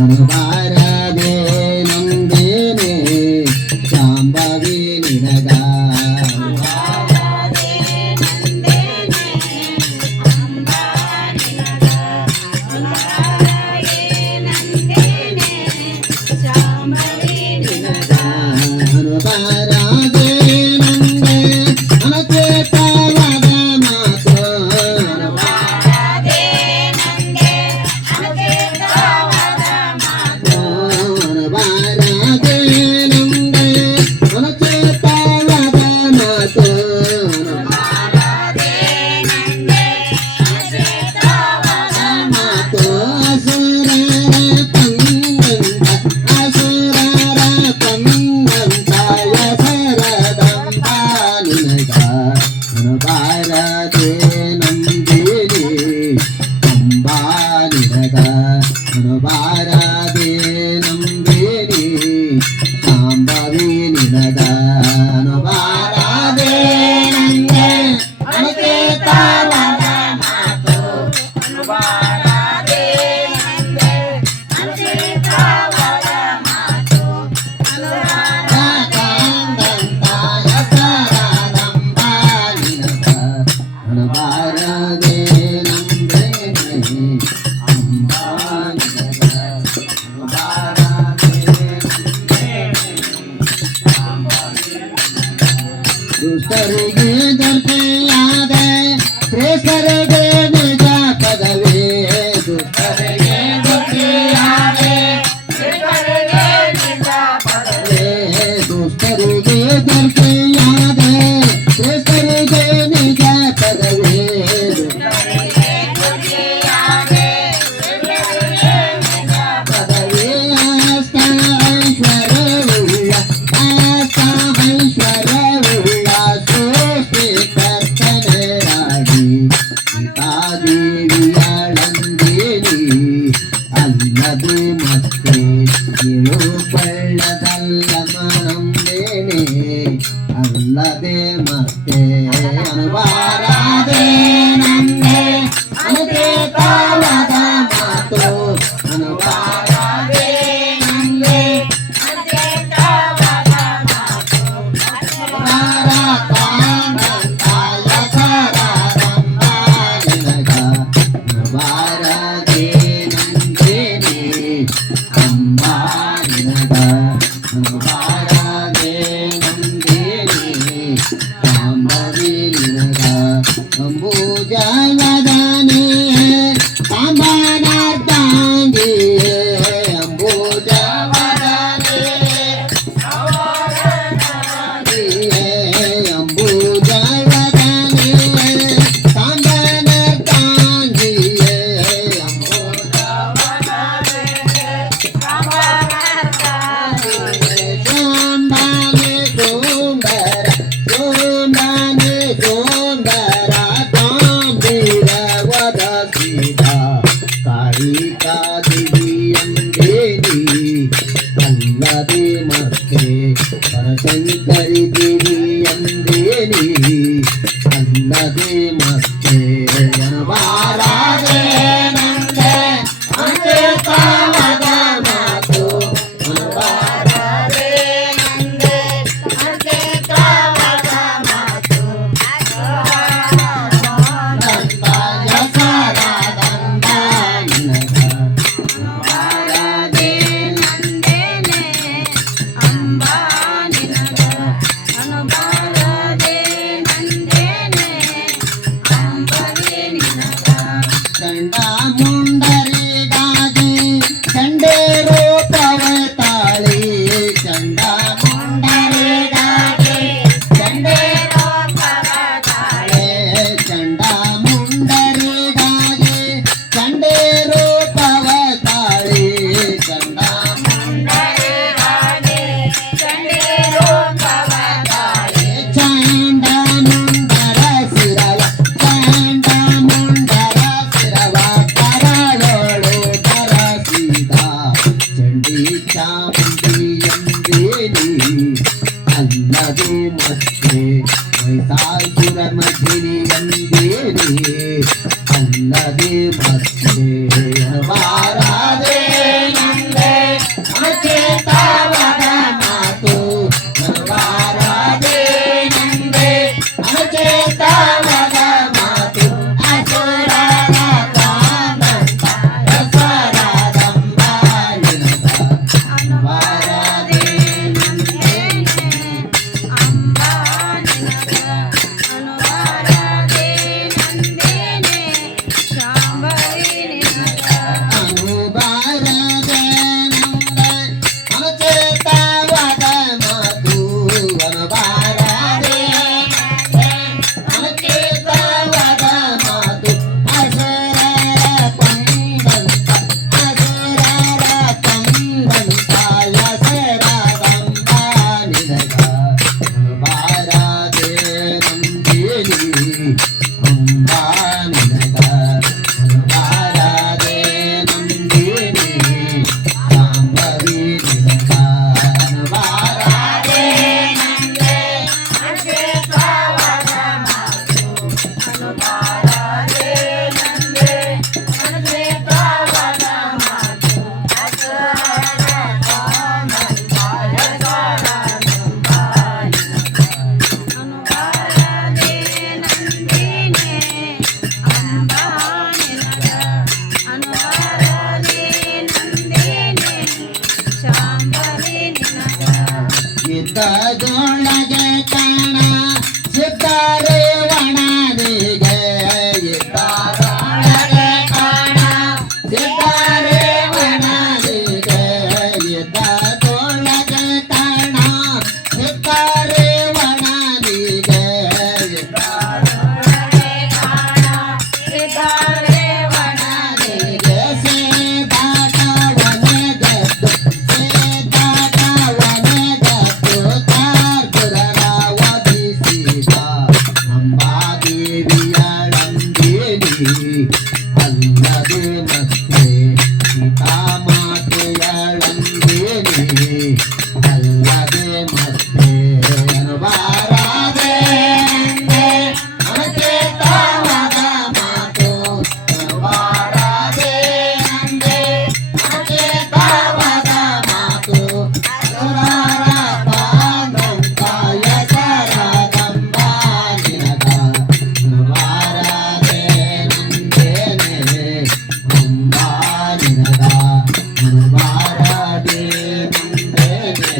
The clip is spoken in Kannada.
ಅನುಬಾರದೆ ನಂದೇನೆ ಶಾಂಭವಿ ನಿನಗ ಅನುಬಾರದೆ ನಂಬೇನಿ ಶಾಂಭವಿ ನಿನಗ ಅನುಬಾರದೆ ನಂಗೆ ಅನುಕೇತವಾದ ಮಾತು ಅನುಬಾರದೆ ನಂಗೆ ಅನುಕೇತವಾದ ಮಾತು ಅನುಬಾರದಂತಾಯ ಸರದಂಬ ನಿನಗ ಅನುಬಾರದೆ ನಂಬೇನಿ ದುಷ್ಟರಿಗೆ ದರ್ಪೆಯಾದೆ ಶ್ರೇಷ್ಠರಿಗೆ ನಿಜ ಪದವೇ ದುಷ್ಟರಿಗೆ ದರ್ಪೆಯಾದೆ ಶ್ರೇಷ್ಠರಿಗೆ ನಿಜ ಪದವೇ ದುಷ್ಟರಿಗೆ ದರ್ಪೆಯಾದೆ ಶ್ರೇಷ್ಠರಿಗೆ ನಿಜ ಪದವೇ ಅಲ್ಲದೆ ಮತ್ತೆ ಇಳುಕೊಳ್ಳದಲ್ಲ ನಂಬೇನೆ ಅಲ್ಲದೆ ಮತ್ತೆ ಅನುಬಾರದೆ ನಂಗೆ ಅನುಕೇತವಾದ ಮಾತು ಅನುಬಾರದೆ ನಂಗೆ ಅನುಕೇತವಾದ ಮಾತು ಅನುಬಾರದಂತಾಯ ಸರದಂಬ ನಿನಗ ಅನುಬಾರದೆ ಅಂಬಾ ನಿನಗ ಅನುಬಾರದೆ ನಂದೇನಿ ಶಾಂಭವಿ ನಿನಗ ಅಂಬುಜವದನೆ ಸಾಂಬಾನಾರ್ತಾಂಗಿಯೇ ಅಂಬುಜವದನೆ ಅಂಬುಜವದನೆ ಸಾಂಬಾನಾರ್ತಾಂಗಿಯೇ ಅಂಬುಜವದನೆ ಯುದ್ಧದೊಳಗೆ ಕಾಣ ಸಿದ್ಧರೇವಣನಿಗೆ ಯುದ್ಧದೊಳಗೆ ಕಾಣ ಸಿದ್ಧರೇವಣನಿಗೆ ಯುದ್ಧದೊಳಗೆ ಕಾಣ ಸಿದ್ಧರೇವಣನಿಗೆ ಸಿದ್ಧರೇವಣನಿಗೆ ಸೇದಾಟವನೆ ಗೆದ್ದು ಸೇದಾಟವನೆ ಗೆದ್ದು ಕಾರ್ಪುರನ ವಧಿಸಿದ ಅಂಬಾದೇವಿಯಳಂದೇನಿ ಅಲ್ಲದೆ ಮತ್ತೆ ಸೀತಾಮಾತೆಯಳಂದೇನಿ ಅಲ್ಲದೆ ಮತ್ತೆ ಅನುಬಾರದೆ ಅಂದೆ ಅನಚೇತವಾದ ಮಾತು ಅನುಬಾರದೆ ಅಂದೆ ಅನಚೇತವಾದ ಮಾತು ಸುರಾರ ಪಾಂಡಂತಾಯ ಸರಗಂಬ ನಿನಗ ಅನುಬಾರದೆ ನಂದೇನೆ ಅಂಬಾ ನಿನಗ ಅನುಬಾರದೆ ನಂದೇನೆ